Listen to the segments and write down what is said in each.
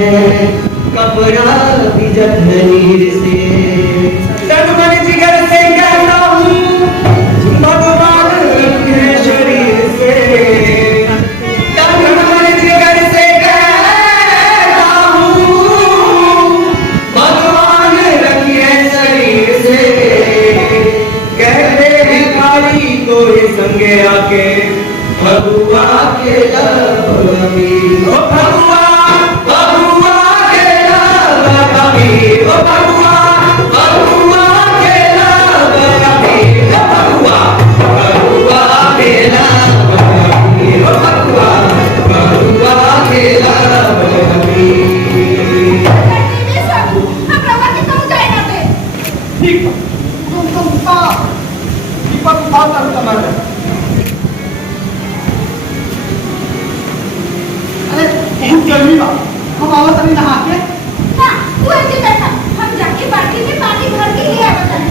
हैं कपड़ा भी जखनीर से। तन मन जिगर से कहता हूँ भगवान रखे शरीर से। तन मन जिगर से कहता हूँ भगवान रखे शरीर से। कहते भिखारी को ये संगे आके भगुआ के लबी ओ भगुआ भगुआ के लबी ओ भगुआ भगुआ के लबी ओ भगुआ भगुआ के लबी ओ भगुआ भगुआ के लबी। ठीक तुम का दीपक बात कर तुम्हारे। अरे बहुत गर्मी बा, हम आवत नहीं नहा के ना तू ऐसे बैठा, हम जाके बाल्टी में पानी भर के ले आवत हैं।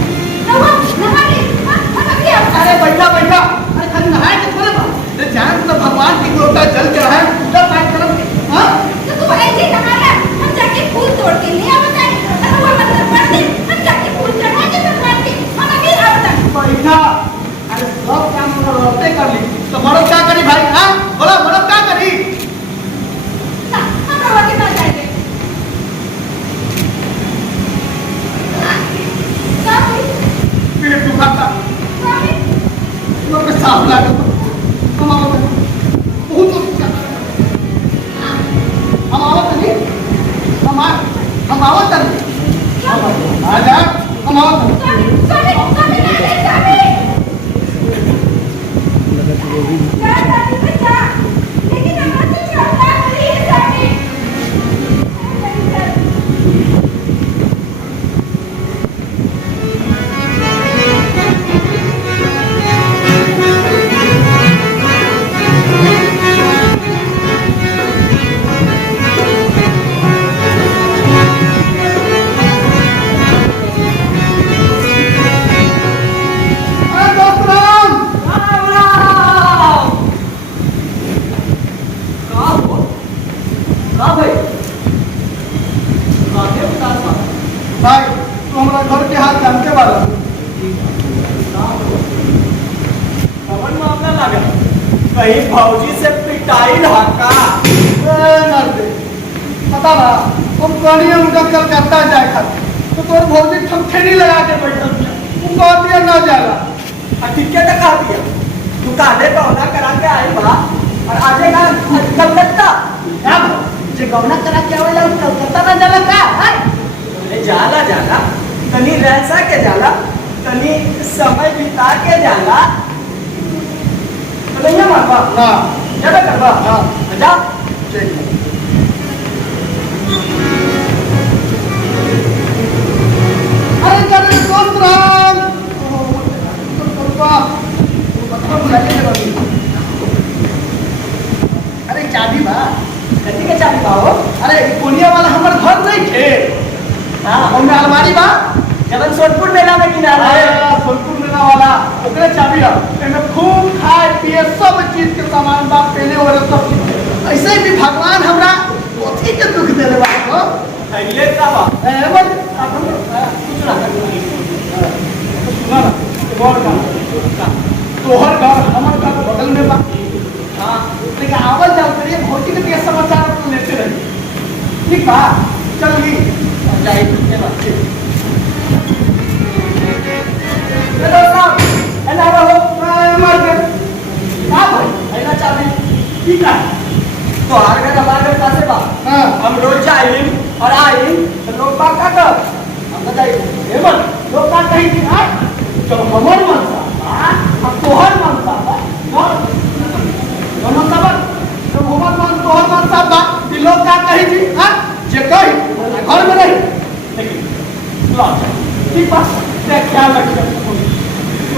नहा नहा ले, हम अभी आवत। अरे बैठा बैठा, अरे खाली नहाए के थोड़ा बा, अरे जान तो भगवान की लोटा जल चढ़ाए पूजा पाठ करब। हां तो तू ऐसे नहा ले, हम जाके फूल तोड़ के ले आवत हैं। अरे वो मंदिर पर दे, हम जाके फूल चढ़ा के भगवान के, हम अभी आवत हैं। बैठा, अरे सब काम तो रोते कर ली, तो मरो क्या करी भाई? हां बोला मरो क्या करी? ना हम रवा के ना जाएंगे। क्या हुई? पेट दुखाता, क्या हुई? लोग के साफ लागे हम आवत बहुत अच्छा। हम आवत नहीं, हम आवत नहीं, आ जा हम आवत नहीं। स्वामी स्वामी ना ले स्वामी। क्या स्वामी बच्चा, लेकिन हमारे से चलता नहीं है स्वामी। अरे दोस्त राम, राम राम। का भाई काहे उदास बा? भाई तू हमारा घर के हाल जानते वाला कवन मामला लगा? कहीं भौजी से पिटाई ढाका? नर्दे पता बा, हम कहानियां उनका कलकत्ता जाए खाते तो तोर भौजी ठमठेनी लगा के बैठल बिया, तू कह दिया ना जाला। ठीक है तो कहा दिया तू काहे गौना करा के आई बा और आजे ना कलकत्ता? क्या बा? जे गौना करा के आवेला उ कलकत्ता ना जाला का? हाय अरे जाला जाला तनी रैसा के जाला, तनी समय बिता के जाला। तो नहीं मारबा ना ज्यादा करबा? हाँ जा ठीक है। अरे कर दोस्त राम, अरे चाबी बा, कथी के चाबी पाओ? अरे कोनिया वाला हमर घर नहीं थे, हाँ ओमे अलमारी बा, जबन सोनपुर मेला में किनारा है। सोनपुर मेला वाला ओकरे चाबी बा। एमे खूब खाए पिए सब चीज के सामान बा, पहले और सब चीज। ऐसे भी भगवान हमरा ओथी के दुख देले बा हो। पहले का बा ए बोल अपन कुछ ना सुना ना, तोहर घर हमर घर बगल में बा। हाँ लेकिन आवल जाओ करिए भौजी के दिया समाचार तो लेते रही। ठीक बा चल ली जाए के बात हेलो साहब एना रहो मर गए का भाई? एना चाबी ठीक है तो हर घर हमारे घर पासे बा। हां हम रोज जाइम और आइम तो लोग बात का कर हम बताइए हेमन लोग का कहीं थी हां जब हमर मन सा हां अब तोहर मन सा बा दोनों सब जब हमर मन तोहर मन सा बा कि लोग का कहीं थी हां जे कही घर में नहीं लेकिन लो ठीक बा देख ख्याल रखिए।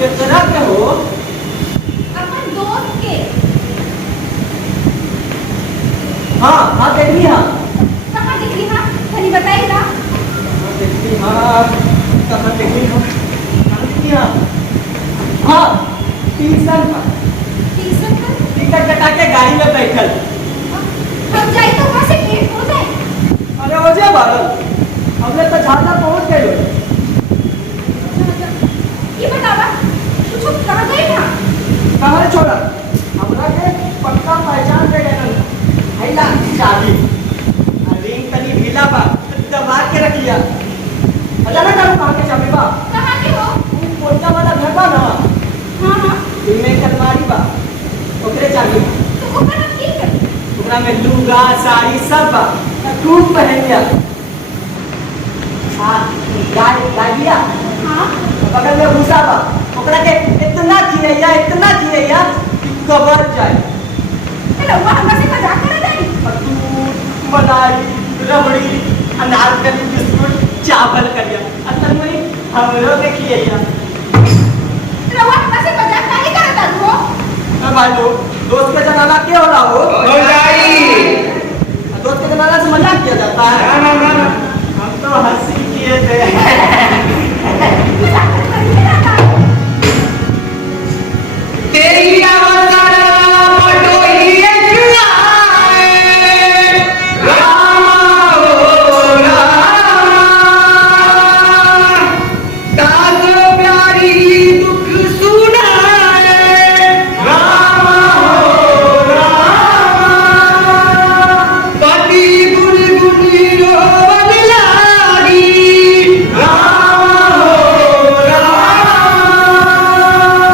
केकरा के हो? अपन दोस्त के। हाँ हाँ देखली हाँ। कहाँ दिखली हाँ? तनी बताई ना। हाँ देखली हाँ। कहाँ देखली हाँ? कहाँ देखली हाँ? हाँ ट्यूशन पर। ट्यूशन पर? टिकट कटा के गाड़ी में बैठल। हम जाई तो वहाँ से भेंट हो जाए। अरे हो जाए बादल। हमने तो झांसा पहुंच गए हो। ये बतावा कुछ कहाँ गए ना? कहाँ छोड़ा? हमरा के पक्का पहचान दे गए। है ना चाबी। रिंग तनी ढीला बा दबा के रख लिया। अचानक करो कहाँ के चाबी बा? कहाँ के हो? कोटा वाला घर बा ना? हाँ हाँ। इनमें एक अलमारी बा। ओकरे चाबी बा। तो ऊपर हम की करें? ओकरा में लुगा साड़ी सब बा। खूब पहन लिया। हाँ गाय दिया। हाँ। बगल में भूसा बा। ओकरा के इतना खिलैया कि कबर जाए। चलो वो हमसे मजाक कर रहे हैं। दूध मलाई रबड़ी अनारकली बिस्कुट चावल करिया असल में हमरो के खिलैया। चलो वो हमसे मजाक नहीं करता तू। अब भाई दोस्त का जनाला क्या हो रहा हो? दोस्त के जनाला से मजाक किया जाता है? ना हम तो हंसी किए थे। तेरी आवाज़ पटोही चुराए रामा हो रामा ताज़ो प्यारी दुख सुनाए रामा हो रामा पति गुनगुनी रोवन लागी रामा हो रामा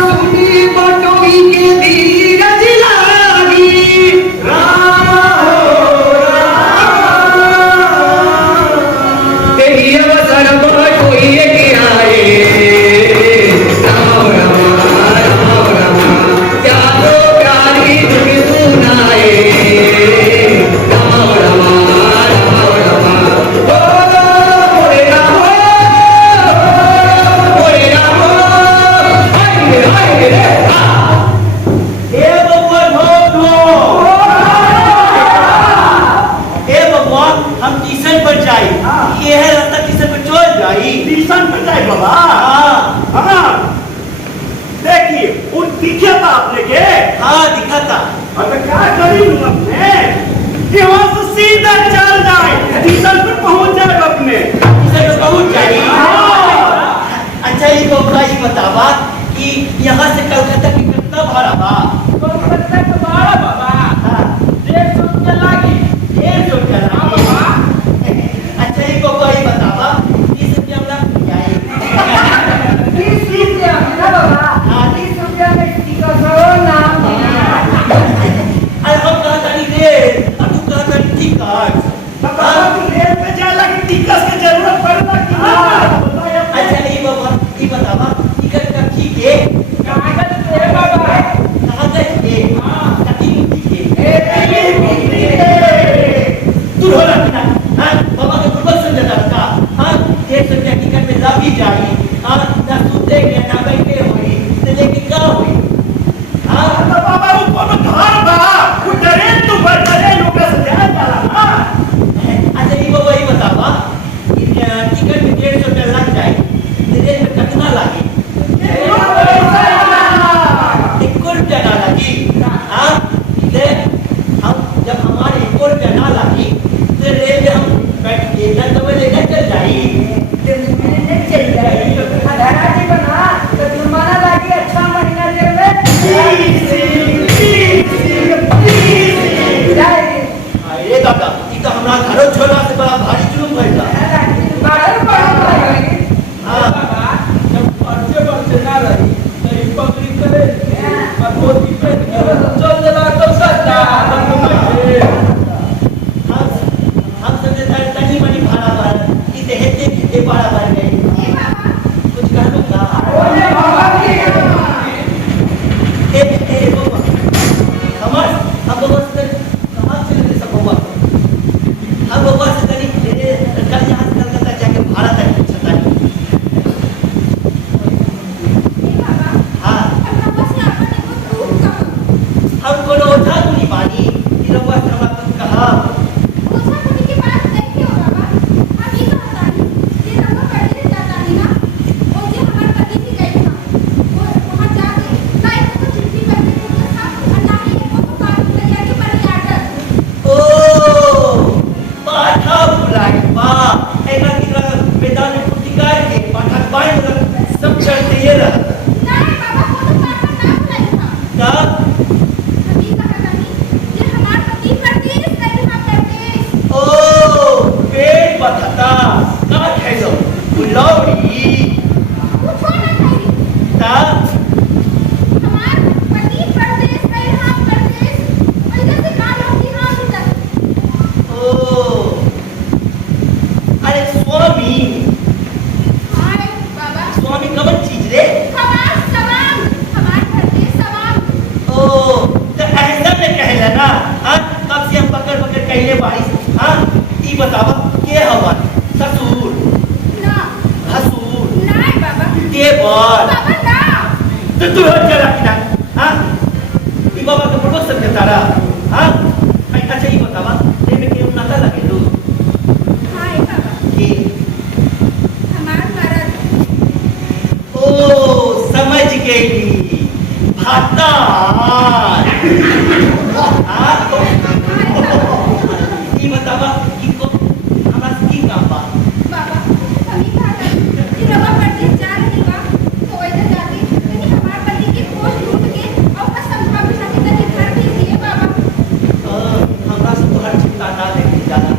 सुनी बटोही के धीरज लागी रामा हो रामा तेरी अवसर बटोही के आए राम राम क्या तो प्यारी दुख सुनाए राम बोले राम हाय हाय रे ए बबुआ ए बबुआ हम ट्यूशन पर जाई। ये है रास्ता ट्यूशन पर चल जाई। ट्यूशन पर जाए बाबा। हाँ हाँ देखिए उन दिखे था आपने के। हाँ दिखा था। अब क्या करी हूँ अपने यहाँ से सीधा चल जाए ट्यूशन पर पहुँच जाए अपने। ट्यूशन पर पहुंच जाई। हाँ। अच्छा ये बबुआ ये बतावा कि यहाँ से कलकत्ता की कितना भाड़ा बा? कलकत्ता के बारह बाबा हाँ 150 रुपया लागी। 150 रुपया लागी। अच्छा ये बबुआ ये बतावा 30 रुपया में लग जाए। 30 रुपया ना बाबा। हाँ 30 रुपया में टिकट हो नाम अरे हम कहा था नहीं रे अब तू कहा था नहीं टिकट। बाबा तू रेल पे जा लगी टिकट की जरूरत पड़ेगा कि ना? अच्छा ये बबुआ ये बतावा टिकट का ठीक है कागज दे बाबा। कहाँ गए थे? हाँ। कटी मुट्ठी के ए तू हो रहा था हाँ बाबा का फुटबॉल सुन लेता था हाँ 150 रुपया टिकट में लग ही जाई। हाँ ना सुनते के ना बैठे हुई तो लेके क्या हुई? हाँ तो बाबा वो कोनो घर बा वो ट्रेन तू बढ़ ट्रेन ऊपर से जाए जाला ना। अच्छा ये बबुआ ये बतावा टिकट में 150 रुपया लग जाए ट्रेन में कितना लागे? सब चलते ही रहा नहीं बाबा कोनो पापा नाम नहीं था का अभी कहा नहीं जे हमार पति परदेश गए हम परदेश ओ पेट बथता का खैलो बुलौड़ी पूछो ना नहीं ता हमार पति परदेश गए हम परदेश वजह से का लोग की हां उतर ओ अरे स्वामी हाय बाबा स्वामी कवन चीज रे हमार सवांग हमार परदेश सवांग ओ तो ऐसा में कहला ना हां कब से हम पकड़ पकड़ कहले बारिश हां ई बतावा के हवन ससुर ना हसुर नहीं बाबा के बर बाबा ना तो तू हट जा रखना हां ई बाबा के फोटो सब के तारा हां अच्छा ई बतावा ए में के नाता लगे लो हाय बाबा के हमार मरद ओ समझ गई भाता हां तो ई बतावा कि को हमरा से की काम बा बाबा हम ही कहा था कि रवा परदेश जा रही बा तो वैसे जाके कहीं हमार पति के पोस्ट लूट के और कसम खा बिना के तनी घर भेज दिए बाबा हमरा से तो हर चिंता ना लेके जाना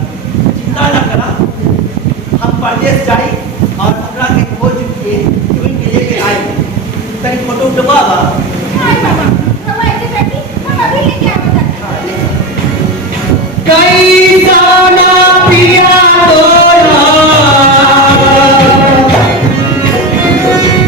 चिंता ना करा हम परदेश जाई और हमरा के खोज के उनके लेके आई तनी फोटो उठवावा हाय बाबा रवा ऐसे बैठी हम अभी लेके आवत हैं कैसा ना पिया तोरा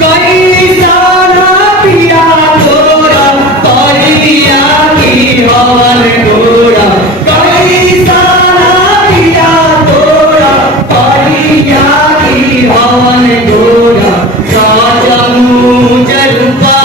कैसा ना पिया तोरा कलिया की हवन तोरा कैसा ना पिया तोरा कलिया की हवन तोरा राजमू जरूपा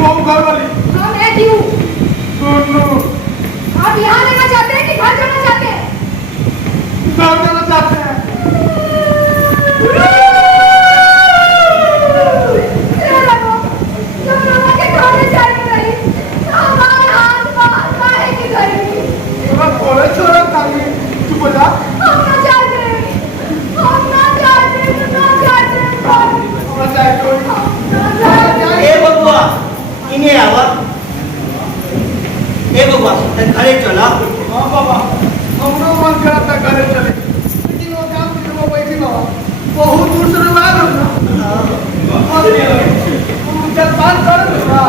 वो घर वाली हाँ मैं दी हूँ। दोनों आप यहाँ रहना चाहते हैं कि घर जाना चाहते हैं? घर जाना चाहते हैं। ये लोगों, तुम लोगों के घर में जाने रही, हमारे हाथ बाहर काहे की गई? थोड़ा बोले छोड़ा खाली तू बोला हम ना चाहते हैं, हम ना चाहते, ना चाहते, थोड़ा चाय छोड़ी ना चाहते। ए बबुआ इन्हें आवा ए बबुआ तन घरे चला हाँ बाबा हमरो मन करा था घरे चले लेकिन वो काम के वो बैठी बाबा बहुत दूर से लोग आ रहे ना चल बात कर ना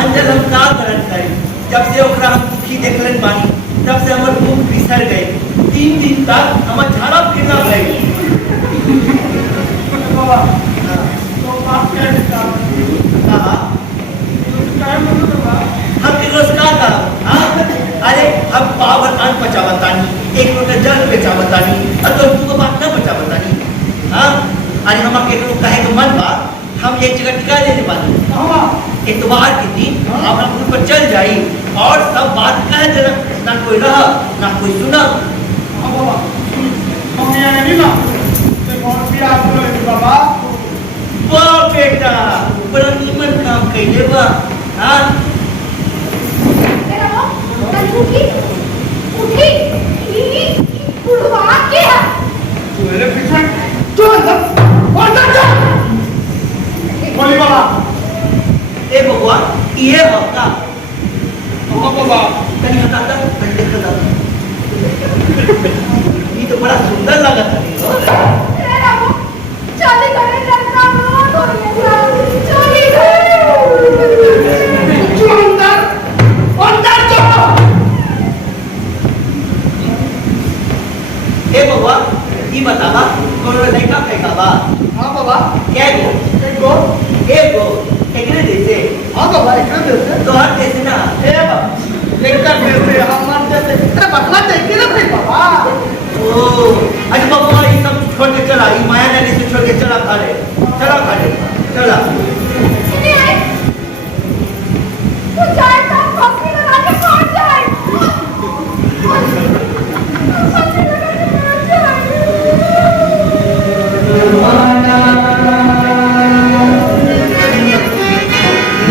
अंजल हम का करत है जब से ओकरा हम दुखी देखलन बानी तब से हमर भूख बिसर गए 3 दिन तक हमर झाड़ा फिरना गई बाबा तो बात क्या है कहा टाइम मतलब बाबा हम के रोजगार का हाँ अरे हम पावर अन बचा बतानी एक लोटा जल बेचा बतानी और तो तू बात ना बचा बतानी हाँ अरे हम के लोग कहे तो मन बा हम एक जगह टिका लेने वाली हाँ इतवार के दिन हम अपने पर चल जाई और सब बात कह देना ना कोई रहा ना कोई सुना हाँ बाबा हम यहाँ नहीं ना तो बहुत भी आप बोले बाबा वाह बेटा बड़ा नीमन काम कैले बा हाँ मेरा वो कल उठी, उठी, ये बुढ़वा के है। मेरे पीछे तू अंदर जा बोली बाबा ए भगवान ये हफ्ता हाँ बाबा कहीं हटा था देखा ये तो बड़ा सुंदर लगा था मेरा वो चाली करे लड़का बहुत हो गया, चाली करे। तू अंदर जाओ ए भगवान ये बतावा कौन लड़का फेंका बा हाँ बाबा क्या गो एक गो एकरे जैसे हाँ बाबा एक देते तो हर जैसे ना ए बाबा एक का देते हम मान देते अरे बकला देख के ना भाई बाबा ओ अरे बाबा ये सब छोड़ के चला ये माया नदी से छोड़ के चला चला इन्हें आए, वो जाए तो फांसी लगा के मार जाए। फांसी लगा के मार जाए।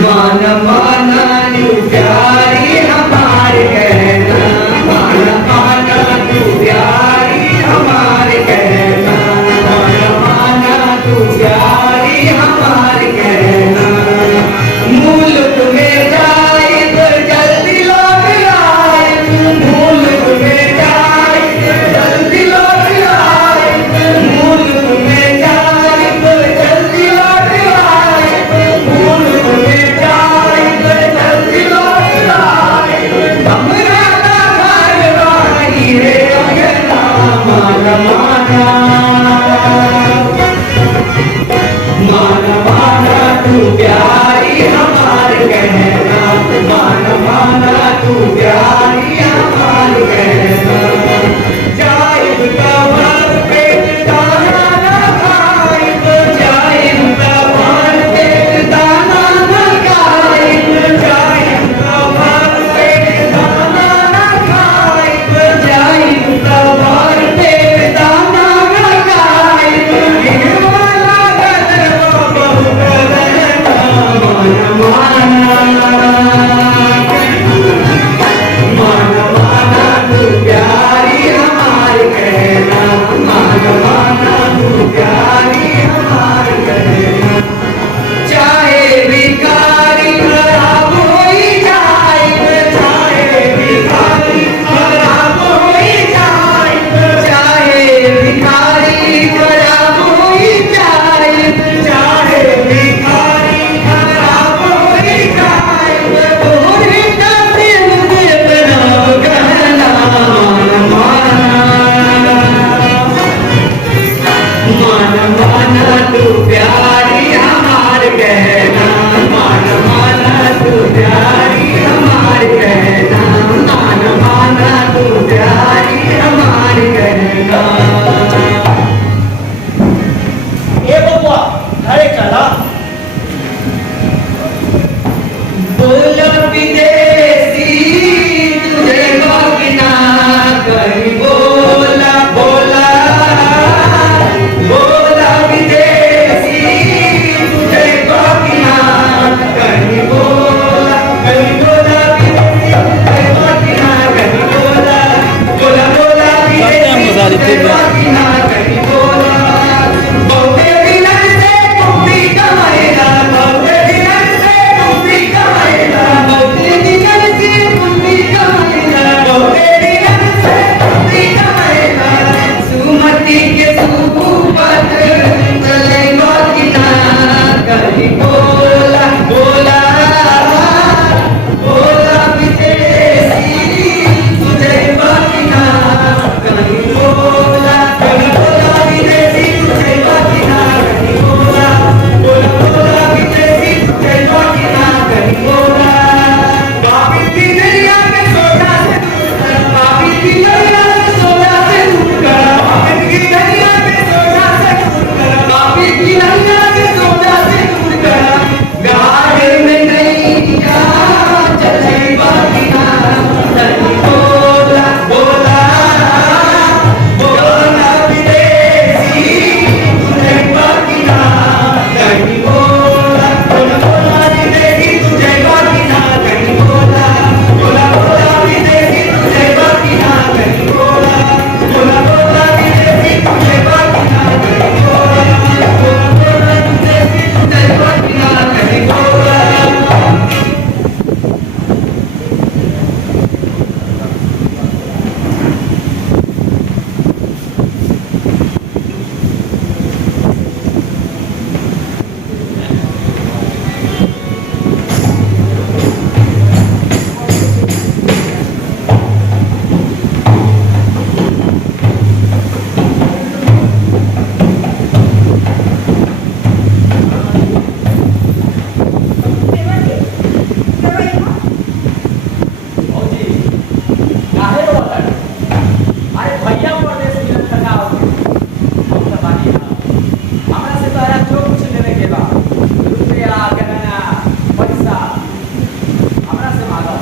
माना माना तू प्यारी हमारे कहना माना माना तू प्यारी हमारे कहना माना माना तू प्यारी हमारे कहना मुल्क में जाए तो जल्दी लौट आए मुल्क में जाए तो जल्दी लौट आए मुल्क में जाए तो जल्दी लौट आए मुल्क में जाए तो जल्दी लौट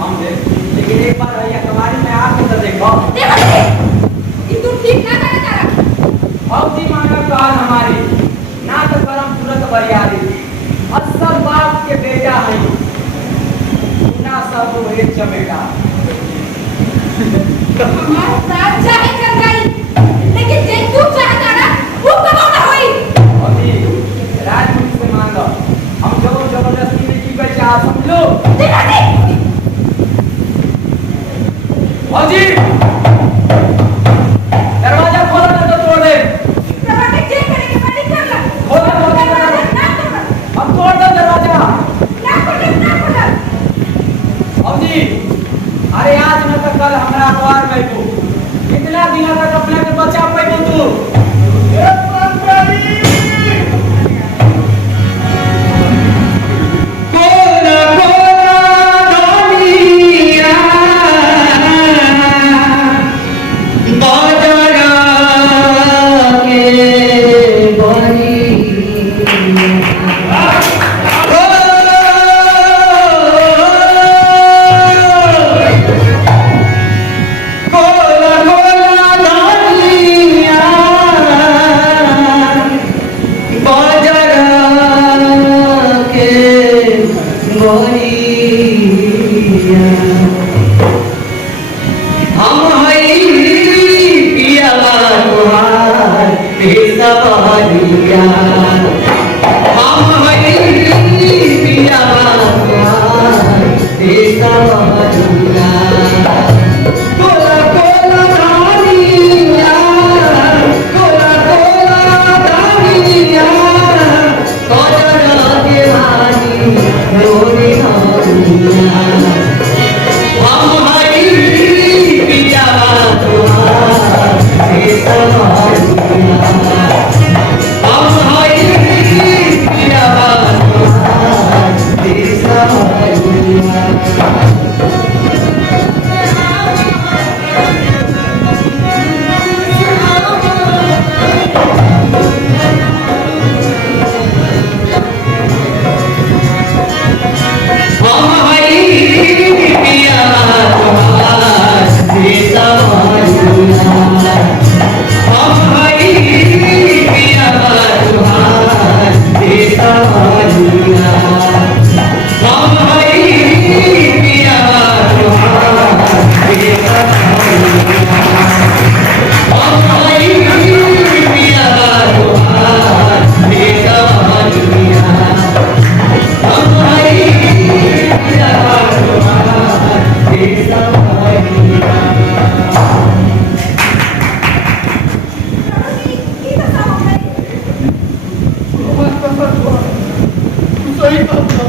हम दे लेकिन एक बार भैया कमारी में आके तो देखो ये तू ठीक ना करे तारा अब जी मांगा कहन हमारी ना तो करम तुरंत बरियारी असल बाप के बेटा है ना सब एक चमेटा हमार साथ चाहे कर गई लेकिन जे तू चाहे तारा वो कबो ना होई अभी राजमुख से मांगो हम जबरदस्ती में की बचा समझो देखा दे हाजी दरवाजा खोलो ना तो तोड़ दे दरवाजे चेक करे के बाद कर ला खोलो दरवाजा ना तोड़ अब तोड़ दो दरवाजा ना खोल हाजी अरे आज न तो कल हमरा द्वार में तू कितना दिन तक अपने के बचा पैबो तू कोला कोला धनिया बाजारा के कोला कोला धनिया बाजारा के गोरिया हम हई पियावा तुहार सवारिया हम हई पियावा तुहार सवारिया कोला कोला धनिया कोला कोला धनिया बाजारा के वाली गोरी धनिया हम हई पियावा तुहार सवारिया हम हई पियावा तुहार सवारिया हम हई पियावा तुहार सवारिया हम हई पियावा तुहार सवारिया हम हई पियावा तुहार सवारिया हम हई पियावा तुहार सवारिया हम हई पियावा तुहार सवारिया की तो सब हो गई सही बात है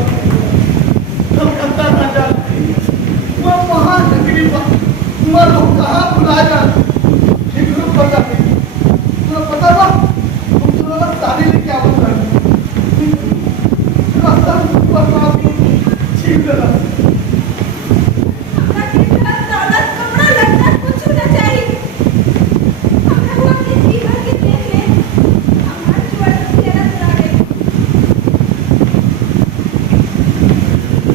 हम अंदर ना जा वो वहां तकलीफ मर लोग कहां बुला जा ठीक रूप पता नहीं तुझे पता ना हम तुझे शादी लेके आवत रहे रास्ता पर काफी ठीक लगा हमरा के दौलत कपड़ा लगता कुछ ना चाहिए हमरा हुआ अपने जीवन के देख ले हमार जीवन तेरा चला गई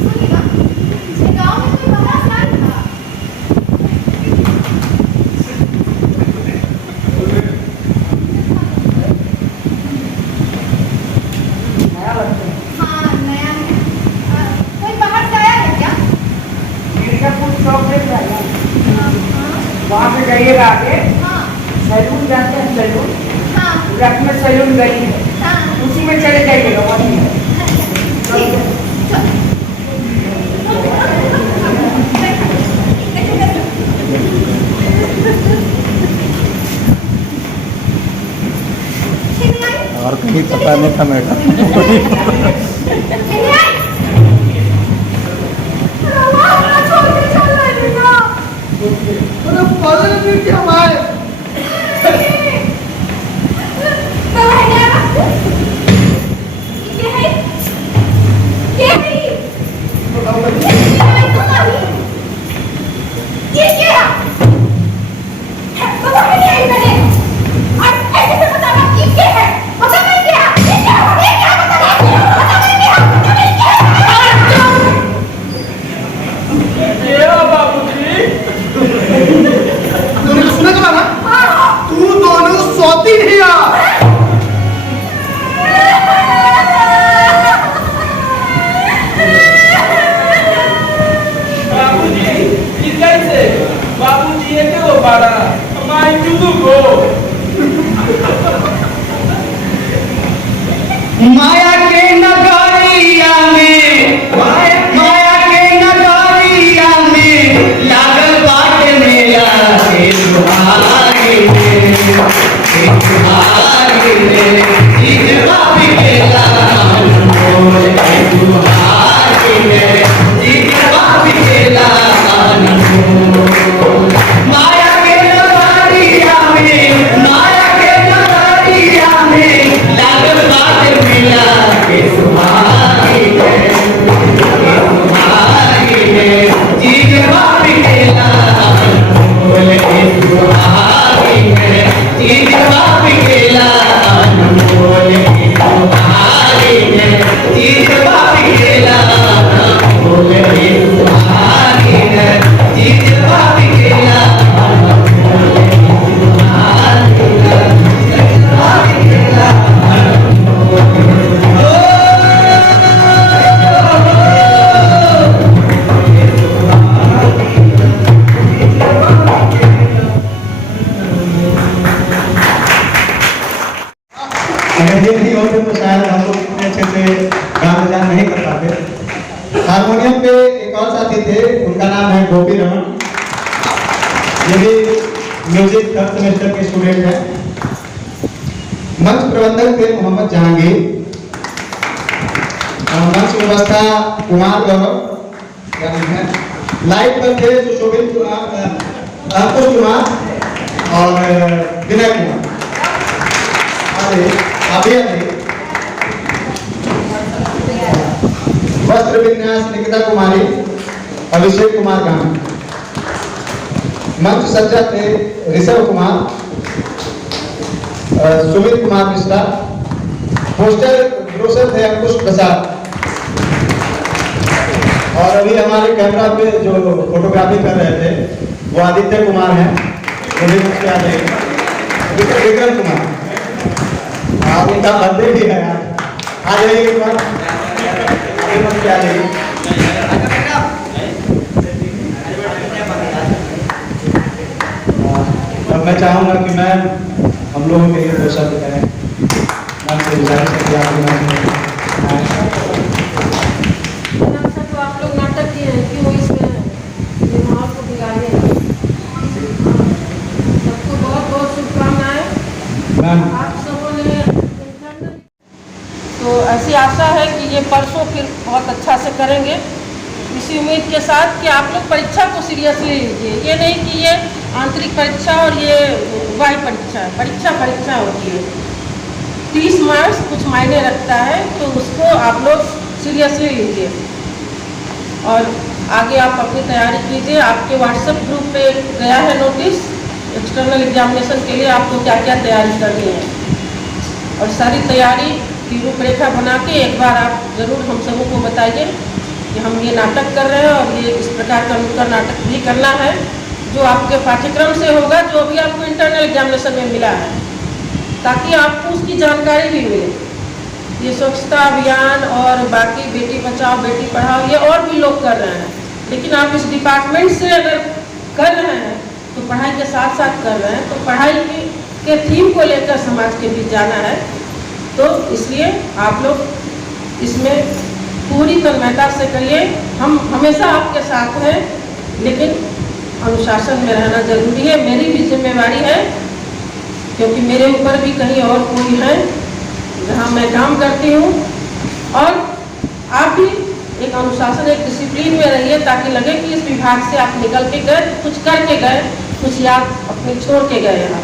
सुनिएगा ये गांव में कोई बड़ा स्थान था नया लगता है हाँ नया है कोई बाहर से आया है क्या मिर्जापुर चौक देख रहा है हाँ वहाँ पे जाइएगा आगे हाँ सैलून जानते हैं सैलून हाँ रख में सैलून गई है हाँ उसी में चले जाइएगा वहीं है ठीक है चल और कहीं पता नहीं था मैडम अरे पागल भी क्या भाई क्या सभापति थे, उनका नाम है गोपी रमन। ये भी म्यूजिक 3rd सेमेस्टर के स्टूडेंट हैं। मंच प्रबंधक थे मोहम्मद जहांगीर। मंच व्यवस्था कुमार गौरव। लाइव पर थे सुशोभित कुमार, अंकुश कुमार और विनय कुमार। अभी वस्त्र विन्यास निकिता कुमारी, अभिषेक कुमार गांधी। मंच सज्जा थे ऋषभ कुमार, सुमित कुमार मिश्रा। पोस्टर ब्रोशर थे अंकुश प्रसाद। और अभी हमारे कैमरा पे जो फोटोग्राफी कर रहे थे वो आदित्य कुमार हैं, वो भी मुझे आ जाएंगे। विक्रम कुमार, आप उनका बर्थडे भी है, आ जाइए एक बार, आ जाइए। अब मैं चाहूँगा कि मैं हम लोगों के लिए दो शब्द करें। आप लोग नाटक किए हैं, क्यों इसमें ये माहौल को बिगाड़े? सबको बहुत बहुत शुभकामनाएं। आप सबों ने तो ऐसी आशा है कि ये परसों फिर बहुत अच्छा से करेंगे, इसी उम्मीद के साथ कि आप लोग परीक्षा को सीरियसली लीजिए। ये नहीं कि ये आंतरिक परीक्षा और ये वाही परीक्षा है, परीक्षा होती है। 30 मार्क्स कुछ मायने रखता है, तो उसको आप लोग सीरियसली लीजिए और आगे आप अपनी तैयारी कीजिए। आपके व्हाट्सएप ग्रुप पे गया है नोटिस एक्सटर्नल एग्जामिनेशन के लिए आपको क्या क्या तैयारी करनी है, और सारी तैयारी की रूपरेखा बना के एक बार आप ज़रूर हम सबों को बताइए कि हम ये नाटक कर रहे हैं और ये इस प्रकार का नुक्कड़ नाटक भी करना है जो आपके पाठ्यक्रम से होगा, जो अभी आपको इंटरनल एग्जामिनेशन में मिला है, ताकि आपको उसकी जानकारी भी मिले। ये स्वच्छता अभियान और बाकी बेटी बचाओ बेटी पढ़ाओ ये और भी लोग कर रहे हैं, लेकिन आप इस डिपार्टमेंट से अगर कर रहे हैं तो पढ़ाई के साथ साथ कर रहे हैं, तो पढ़ाई के थीम को लेकर समाज के बीच जाना है। तो इसलिए आप लोग इसमें पूरी तन्मयता से करिए। हम हमेशा आपके साथ हैं, लेकिन अनुशासन में रहना जरूरी है। मेरी भी जिम्मेवारी है, क्योंकि मेरे ऊपर भी कहीं और कोई है जहाँ मैं काम करती हूँ, और आप भी एक अनुशासन एक डिसिप्लिन में रहिए, ताकि लगे कि इस विभाग से आप निकल के गए, कुछ करके गए, कुछ याद अपने छोड़ के गए यहाँ।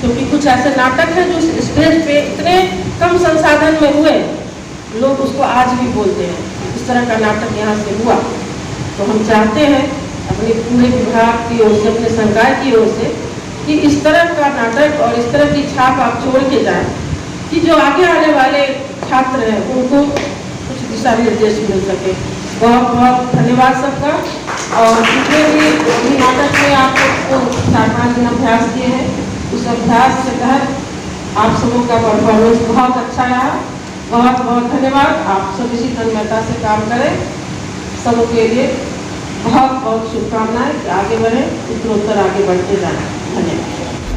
क्योंकि कुछ ऐसे नाटक हैं जो स्टेज पे इतने कम संसाधन में हुए, लोग उसको आज भी बोलते हैं। इस तरह का नाटक यहाँ से हुआ, तो हम चाहते हैं अपने पूरे विभाग की ओर से, अपने संकाय की ओर से, कि इस तरह का नाटक और इस तरह की छाप आप छोड़ के जाएं, कि जो आगे आने वाले छात्र हैं उनको कुछ दिशा निर्देश मिल सके। बहुत बहुत धन्यवाद सबका। और जितने भी नाटक में आप लोग को 4-5 दिन अभ्यास किए हैं, उस अभ्यास के तहत आप सबों का परफॉर्मेंस बहुत अच्छा रहा। बहुत बहुत धन्यवाद। आप सब इसी तन्मयता से काम करें। सबों के लिए बहुत बहुत शुभकामनाएं कि आगे बढ़ें, उत्तरोत्तर आगे बढ़ते जाएं। धन्यवाद।